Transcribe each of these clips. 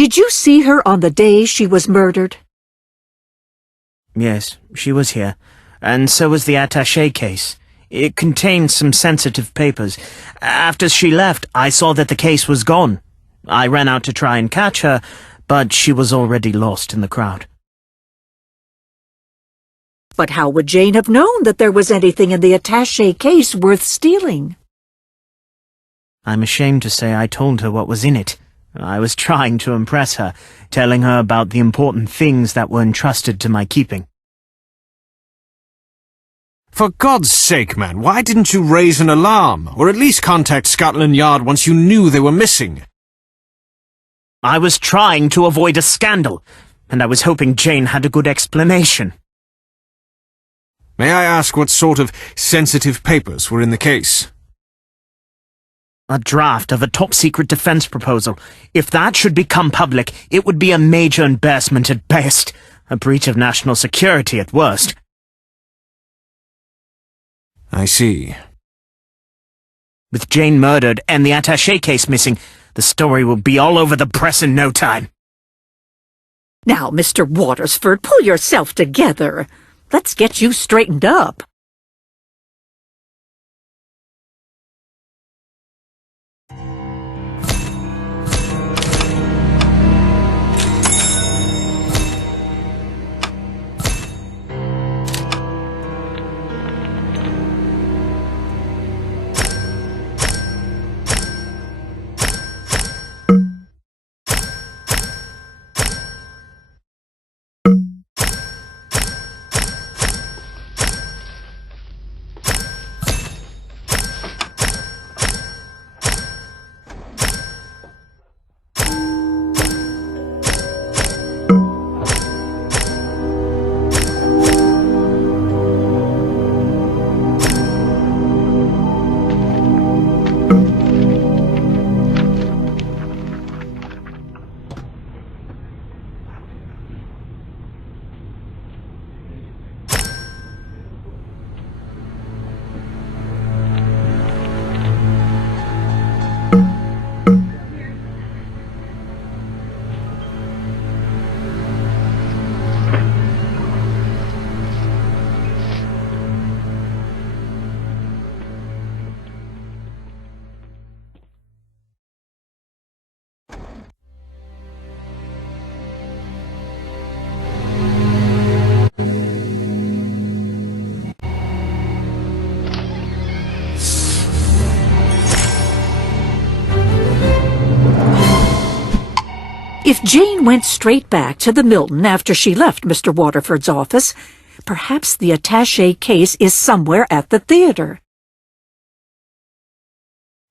Did you see her on the day she was murdered? Yes, she was here, and so was the attaché case. It contained some sensitive papers. After she left, I saw that the case was gone. I ran out to try and catch her, but she was already lost in the crowd. But how would Jane have known that there was anything in the attaché case worth stealing? I'm ashamed to say I told her what was in it. I was trying to impress her, telling her about the important things that were entrusted to my keeping. For God's sake, man, why didn't you raise an alarm, or at least contact Scotland Yard once you knew they were missing? I was trying to avoid a scandal, and I was hoping Jane had a good explanation. May I ask what sort of sensitive papers were in the case? A draft of a top-secret defense proposal. If that should become public, it would be a major embarrassment at best, a breach of national security at worst. I see. With Jane murdered and the attaché case missing, the story will be all over the press in no time. Now, Mr. Watersford, pull yourself together. Let's get you straightened up. If Jane went straight back to the Milton after she left Mr. Waterford's office, perhaps the attaché case is somewhere at the theater.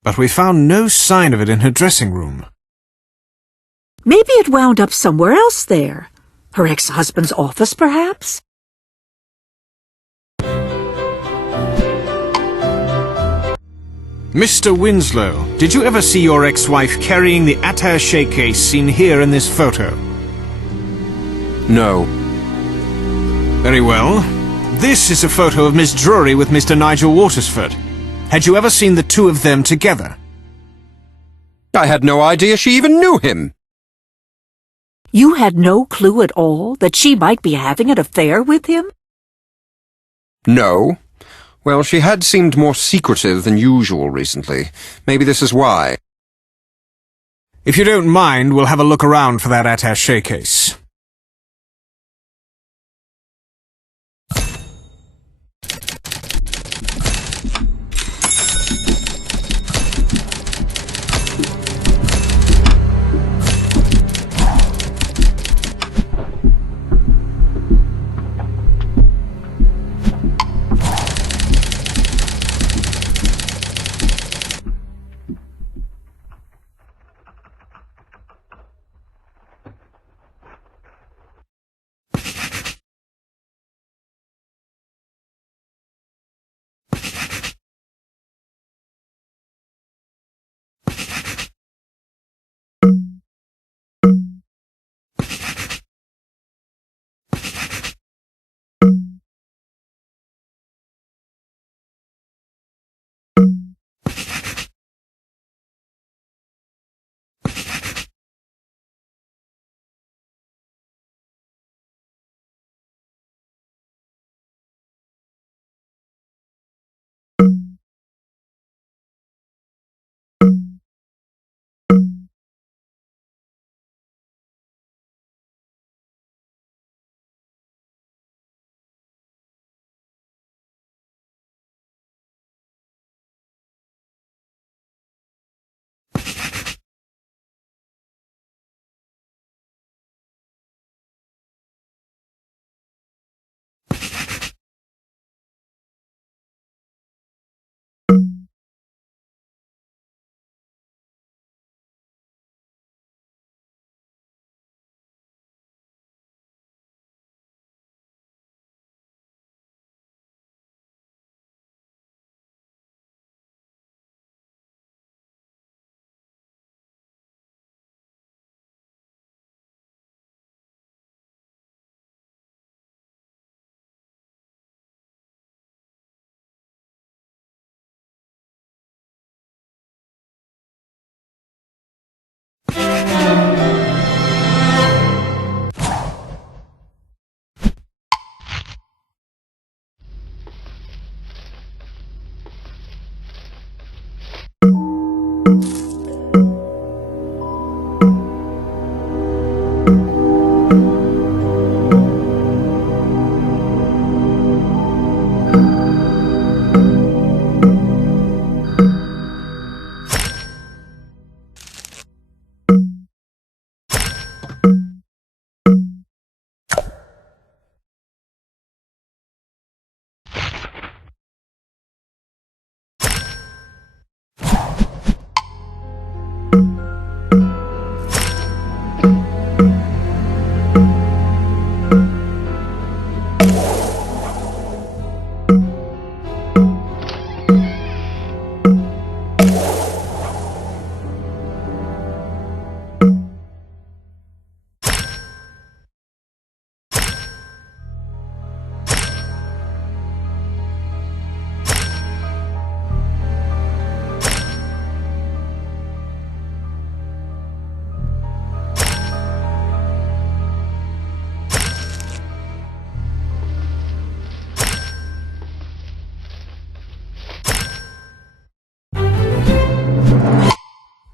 But we found no sign of it in her dressing room. Maybe it wound up somewhere else there. Her ex-husband's office, perhaps? Mr. Winslow, did you ever see your ex-wife carrying the attaché case seen here in this photo? No. Very well. This is a photo of Miss Drury with Mr. Nigel Watersford. Had you ever seen the two of them together? I had no idea she even knew him. You had no clue at all that she might be having an affair with him? No. Well, she had seemed more secretive than usual recently. Maybe this is why. If you don't mind, we'll have a look around for that attaché case.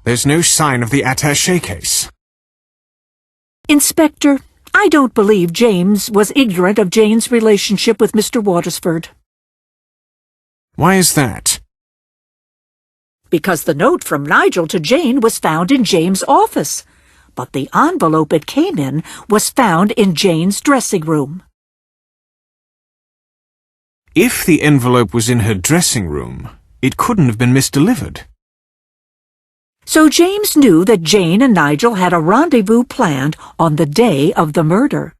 There's no sign of the attaché case. Inspector, I don't believe James was ignorant of Jane's relationship with Mr. Watersford. Why is that? Because the note from Nigel to Jane was found in James' office, but the envelope it came in was found in Jane's dressing room. If the envelope was in her dressing room, it couldn't have been misdelivered. So James knew that Jane and Nigel had a rendezvous planned on the day of the murder.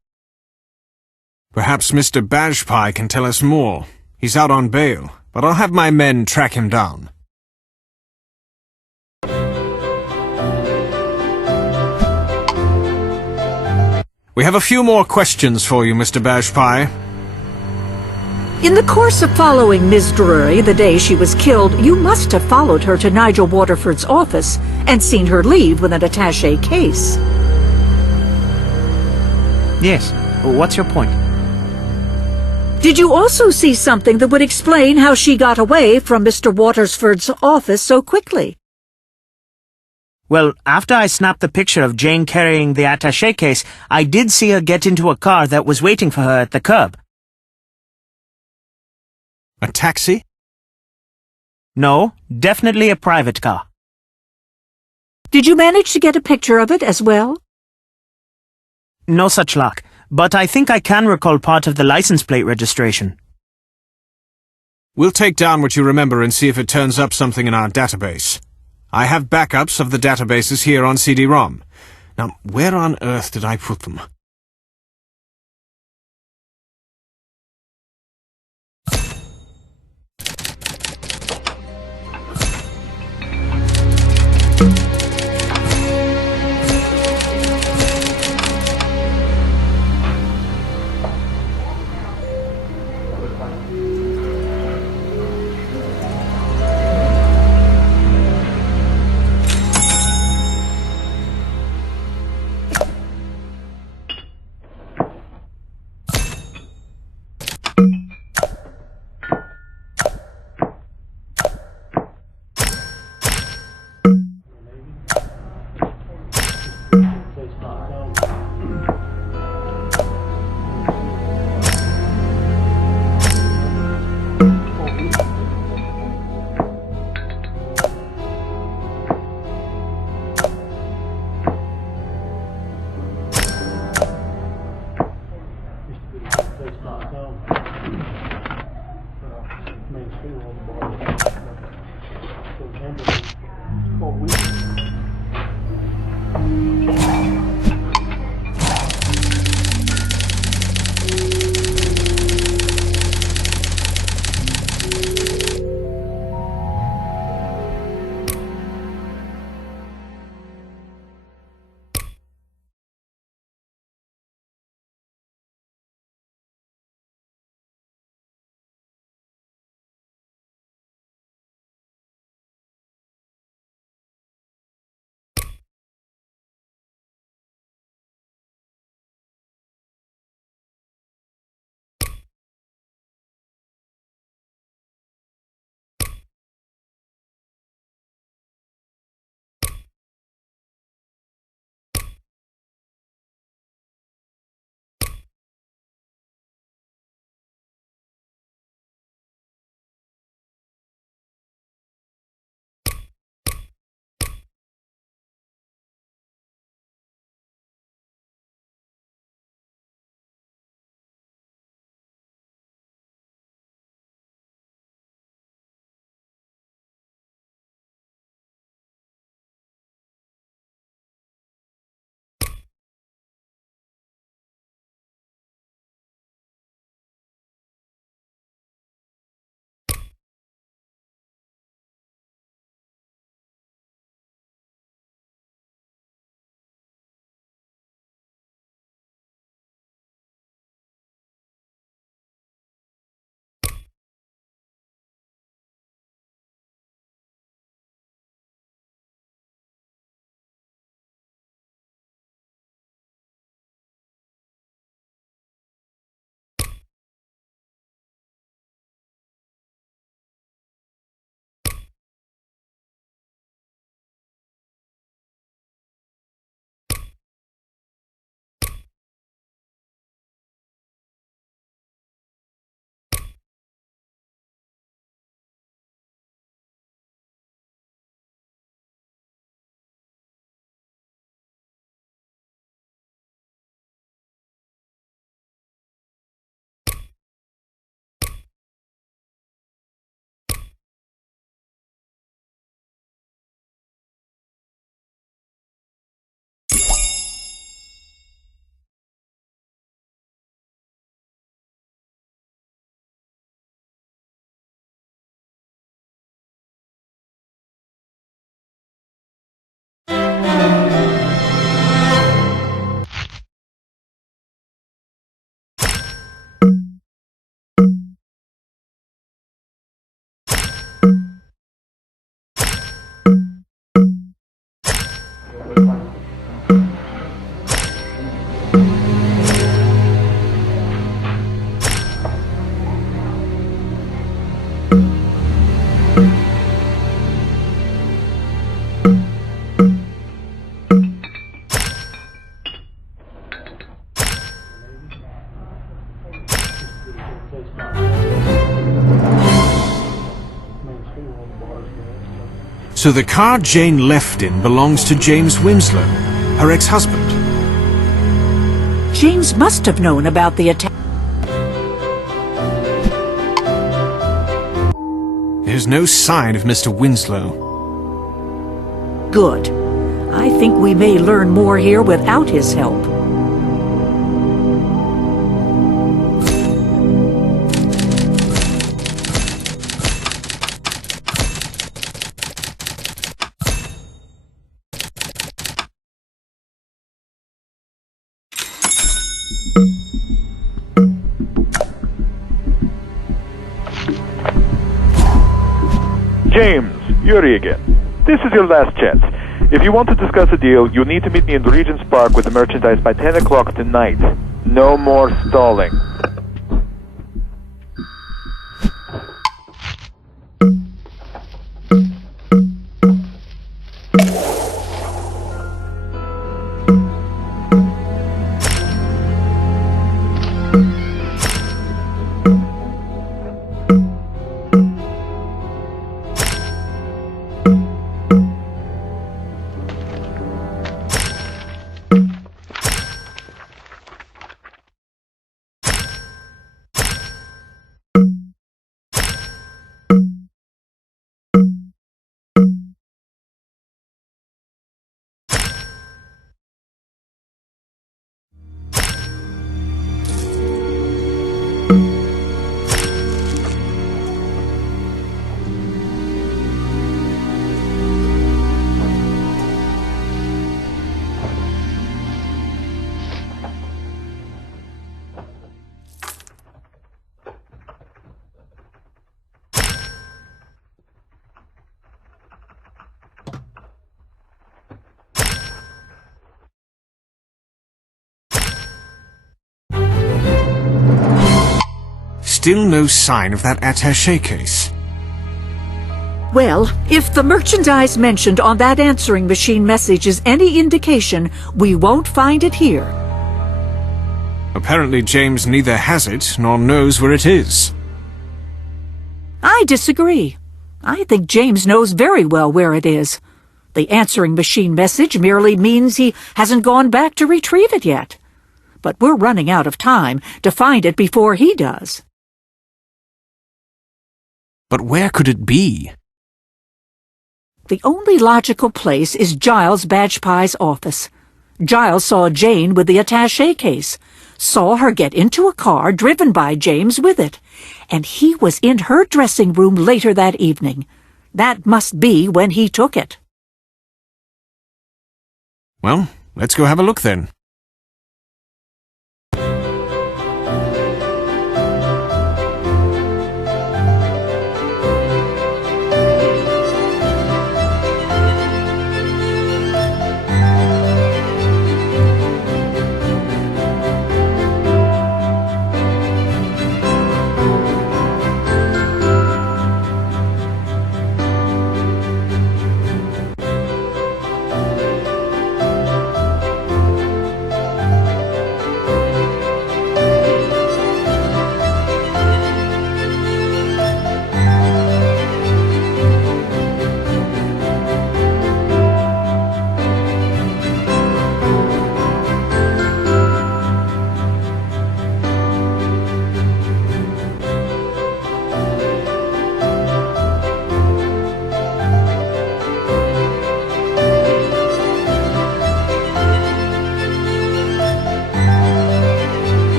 Perhaps Mr. Bajpai can tell us more. He's out on bail, but I'll have my men track him down. We have a few more questions for you, Mr. Bajpai. In the course of following Miss Drury the day she was killed, you must have followed her to Nigel Waterford's office and seen her leave with an attaché case. Yes. What's your point? Did you also see something that would explain how she got away from Mr. Watersford's office so quickly? Well, after I snapped the picture of Jane carrying the attaché case, I did see her get into a car that was waiting for her at the curb. A taxi? No, definitely a private car. Did you manage to get a picture of it as well? No such luck, but I think I can recall part of the license plate registration. We'll take down what you remember and see if it turns up something in our database. I have backups of the databases here on CD-ROM. Now, where on earth did I put them? So the car Jane left in belongs to James Winslow, her ex-husband. James must have known about the attack. There's no sign of Mr. Winslow. Good. I think we may learn more here without his help. James, Yuri again. This is your last chance. If you want to discuss a deal, you need to meet me in Regent's Park with the merchandise by 10 o'clock tonight. No more stalling. Still no sign of that attaché case. Well, if the merchandise mentioned on that answering machine message is any indication, we won't find it here. Apparently James neither has it nor knows where it is. I disagree. I think James knows very well where it is. The answering machine message merely means he hasn't gone back to retrieve it yet. But we're running out of time to find it before he does. But where could it be? The only logical place is Giles Badgepie's office. Giles saw Jane with the attaché case, saw her get into a car driven by James with it, and he was in her dressing room later that evening. That must be when he took it. Well, let's go have a look then.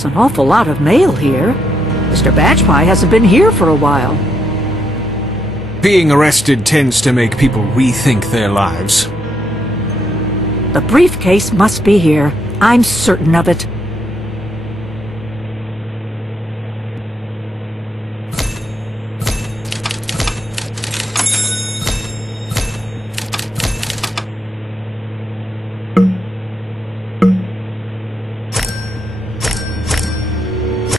There's an awful lot of mail here. Mr. Badgepie hasn't been here for a while. Being arrested tends to make people rethink their lives. The briefcase must be here. I'm certain of it.